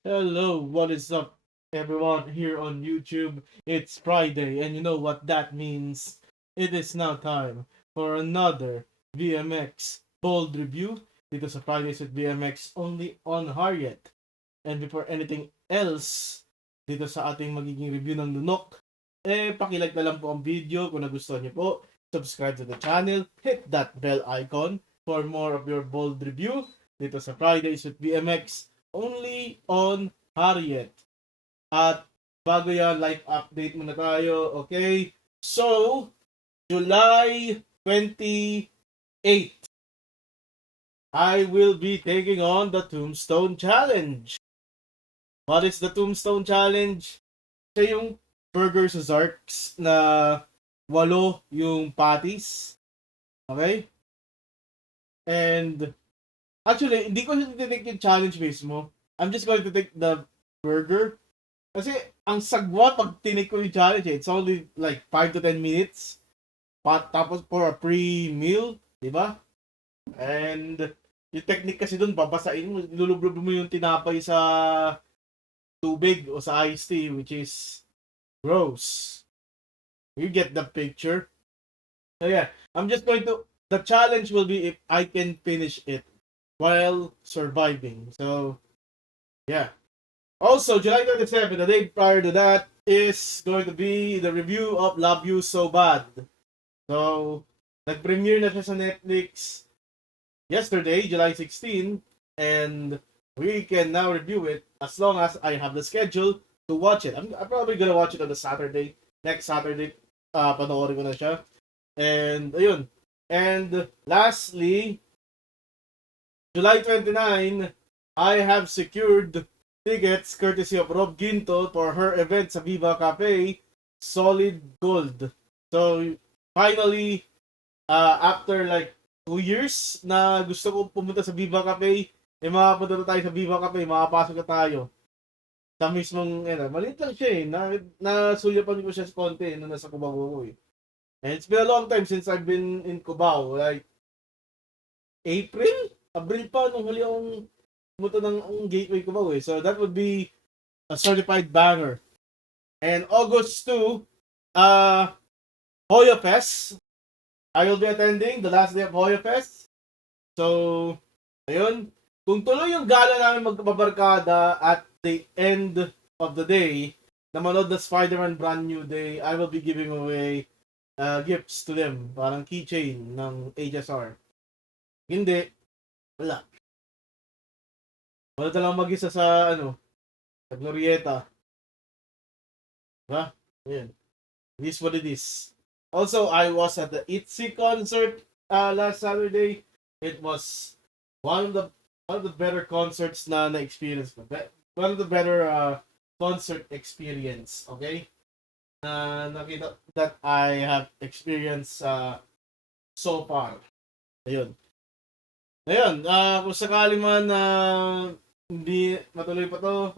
Hello, what is up, everyone here on YouTube? It's Friday, and you know what that means. It is now time for another VMX Bold Review dito sa Fridays with VMX only on Harriet. And before anything else, dito sa ating magiging review ng Lunok, pakilike na lang po ang video kung nagustuhan niyo po. Subscribe to the channel, hit that bell icon for more of your bold review dito sa Fridays with BMX only on Harriet. At bago yan, live update muna tayo, okay? So, July 28, I will be taking on the Tombstone Challenge. What is the Tombstone Challenge? Siya yung burger sa Zarks na 8 yung patties. Okay? And actually, hindi ko siya titik yung challenge mismo. I'm just going to take the burger. Kasi ang sagwa pag tinik ko yung challenge, it's only like 5 to 10 minutes. Tapos for a pre-meal, di ba? And yung technique kasi dun, babasain mo, lulublob mo yung tinapay sa tubig o sa iced tea, which is gross. You get the picture. So yeah, I'm just going to, the challenge will be if I can finish it while surviving. So yeah. Also, July 27, the day prior to that, is going to be the review of Love You So Bad. So, nag-premiere na siya sa Netflix yesterday, July 16, and we can now review it as long as I have the schedule to watch it. I'm probably gonna watch it on the Saturday. Next Saturday, panoorin ko na siya. And, ayun. And, lastly, July 29, I have secured tickets courtesy of Rob Ginto for her event sa Viva Cafe, Solid Gold. So, finally, after like 2 years na gusto ko pumunta sa Viva Cafe, makapunta na tayo sa Viva Cafe, makapasok na tayo. Sa mismong, maliit lang siya eh. Nasuyapan ko siya sa konti nung nasa Cubao ko eh. And it's been a long time since I've been in Cubao. Like, April pa nung huli akong pumunta ng Gateway Cubao eh. So that would be a certified banger. And August 2, Hoya Fest. I will be attending the last day of Hoya Fest. So, ayun. Kung tuloy yung gala namin magbabarkada at the end of the day, na manood na Spider-Man Brand New Day, I will be giving away gifts to them. Parang keychain ng HSR. Hindi. Wala. Wala talagang mag-isa sa, sa Glorieta. Diba? Ayan. It is what it is. Also, I was at the ITZY concert last Saturday. It was one of the better concerts na experience ko. One of the better concert experience, okay? Nakita that I have experienced so far. Ayun. Ayun, kung sakali man hindi matuloy pa to,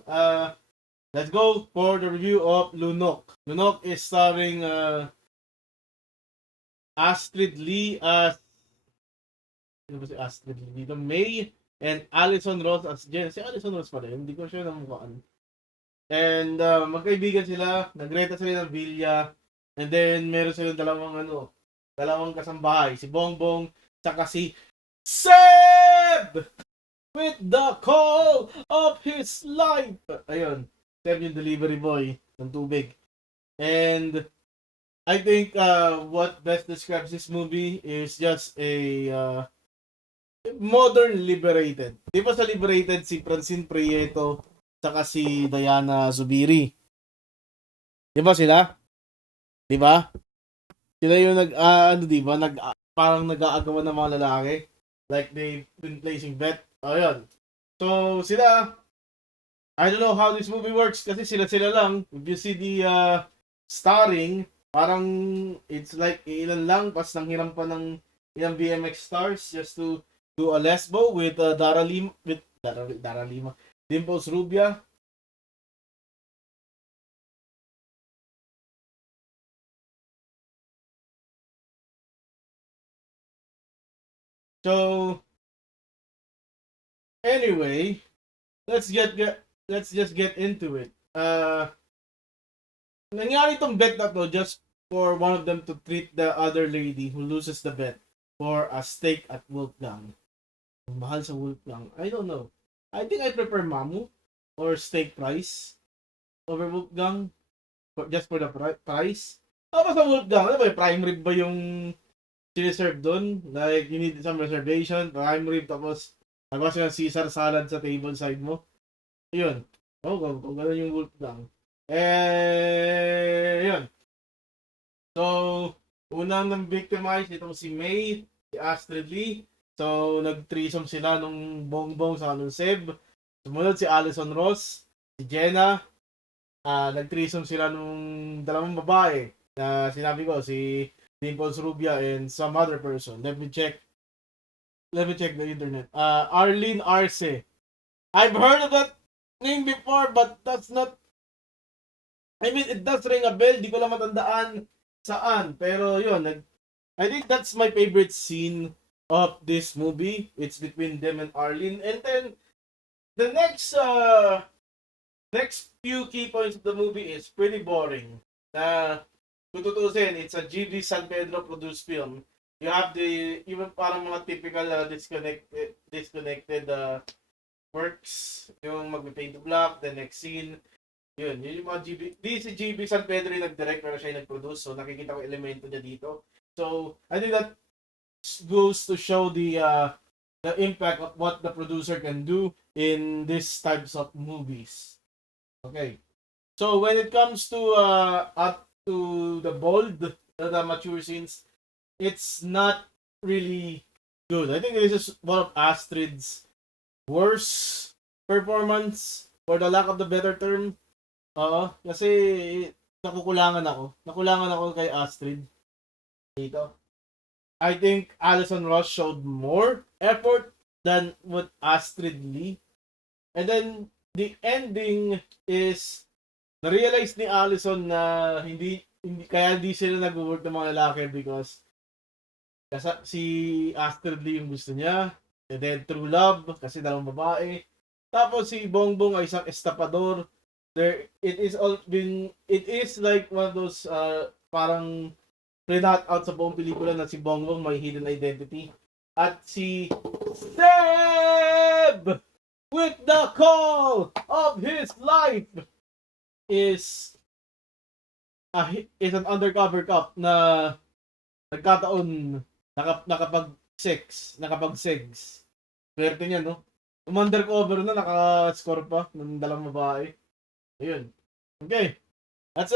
let's go for the review of Lunok. Lunok is starring Astrid Lee as ano ba si Astrid Lee dito? May and Alison Ross as Jen. Si Alison Ross pala, hindi ko sure na mukhaan. And magkaibigan sila, nagrenta sila ng villa. And then meron silang dalawang kasambahay, si Bongbong tsaka si Seb with the call of his life. Ayun, Seb yung delivery boy ng tubig. And I think what best describes this movie is just a modern Liberated. Di ba sa Liberated si Francine Prieto saka si Diana Zubiri? Di ba sila? Di ba? Sila yung di ba? Parang nag-aagawan ng mga lalaki. Like they've been placing bet. Ayun. So sila, I don't know how this movie works kasi sila lang. If you see the starring, parang it's like ilan lang pas nanghiram pa ng ilang BMX stars just to do a lesbo with Dara Lima, Dimples Rubia. So anyway, let's let's just get into it. Nangyari tong bet na to just for one of them to treat the other lady who loses the bet for a steak at Wolfgang. Mahal sa Wolfgang. I don't know. I think I prefer Mamu or steak price over Wolfgang just for the price. Tapos sa Wolfgang, ano ba yung prime rib ba yung siniserve doon? Like, you need some reservation, prime rib, tapos nagawa siya ng Caesar salad sa table side mo. Yun. Kung gano'n yung Wolfgang. Yun. So, unang nang-victimize itong si May, si Astrid Lee. So, nag-threesome sila nung Bongbong sa nung Seb. Sumunod si Alison Ross, si Jenna. Nag-threesome sila nung dalawang babae na sinabi ko, si Dimples Rubia and some other person. Let me check the internet. Arlene Arce. I've heard of that name before, but that's not... I mean, it does ring a bell. Di ko lang matandaan saan. Pero yun, I think that's my favorite scene of this movie. It's between them and Arlene. And then, the next few key points of the movie is pretty boring. Kung tutusin, it's a GB San Pedro produced film. You have even parang mga typical disconnected works. Yung magpe-paint to black, the next scene. Yun yung mga GB. Di si GB San Pedro yung nag-direct pero siya yung nag-produce. So nakikita ko elemento niya dito. So I think that goes to show the impact of what the producer can do in these types of movies. Okay. So when it comes to up to the bold, the mature scenes, it's not really good. I think this is one of Astrid's worst performance, for the lack of the better term. Kasi nakukulangan ako kay Astrid dito. I think Alison Ross showed more effort than what Astrid Lee. And then the ending is na-realize ni Alison na hindi sila nag-work ng mga lalaki because si Astrid Lee yung gusto niya. And then true love kasi dalawang babae. Tapos si Bongbong ay isang estapador. It is like one of those parang pre-not out sa buong pelikula na si Bongbong may hidden identity. At si Seb with the call of his life is an undercover cop na nagkataon nakapag-sex. Swerte niya, no? Undercover na, naka-score pa ng dalawang babae. Ayun. Okay. That's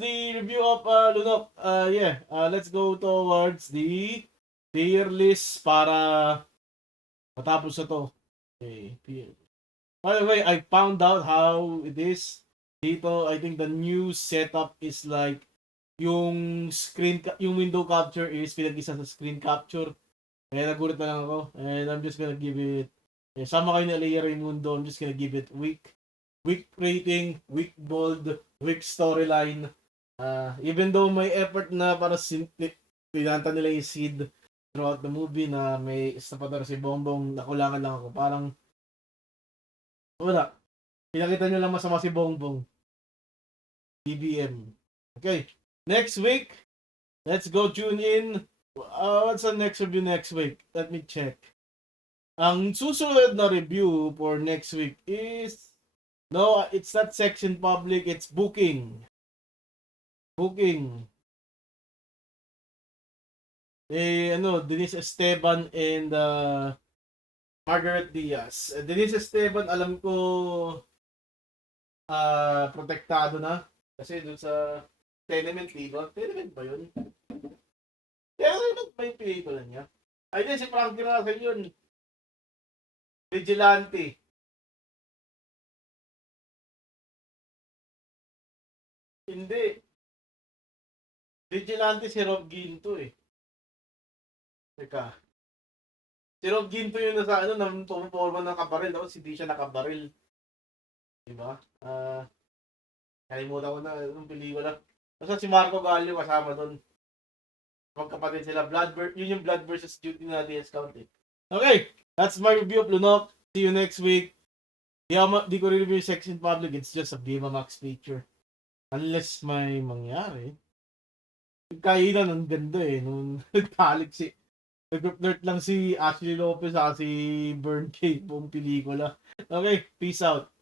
the review of Lunok. Let's go towards the tier list para matapos na to. Okay. By the way, I found out how it is. Dito, I think the new setup is like yung window capture is pinag-isa sa screen capture. Kaya nagulat na lang ako. And I'm just gonna give it, sama kayo ni Alea Raimundo, I'm just gonna give it weak rating, weak bold, weak storyline. Even though may effort na para pinanta nila yung seed throughout the movie na may estapador si Bongbong, nakulangan lang ako. Parang, wala. Pinakita nyo lang masama si Bongbong. BBM. Okay. Next week, let's go tune in. What's the next review next week? Let me check. Ang susunod na review for next week is... No, it's not section public, it's booking. Denise Esteban and Margaret Diaz. Denise Esteban, alam ko protektado na. Kasi dun sa Tenement, diba? Tenement ba yun? Tenement ba yung pelikula niya? Ay, di, si Frankie Russell yun. Vigilante. Hindi. Vigilante si Rob Ginto eh. Teka. Si Rob Ginto yung nasa nang pumuporma ng kabaril. Tapos hindi siya nakabaril. Diba? Kalimutan ko na yung pelikula. Basta si Marco Gallio kasama doon. Magkapatid sila. Yun yung Blood versus Duty na DS County. Okay. That's my review of Lunok. See you next week. Di ko review Sex in Public. It's just a Viva Max feature. Unless may mangyari. Kailan ang ganda nung nagtalik nag-flirt lang si Ashley Lopez si Vern K buong pelikula. Okay, peace out.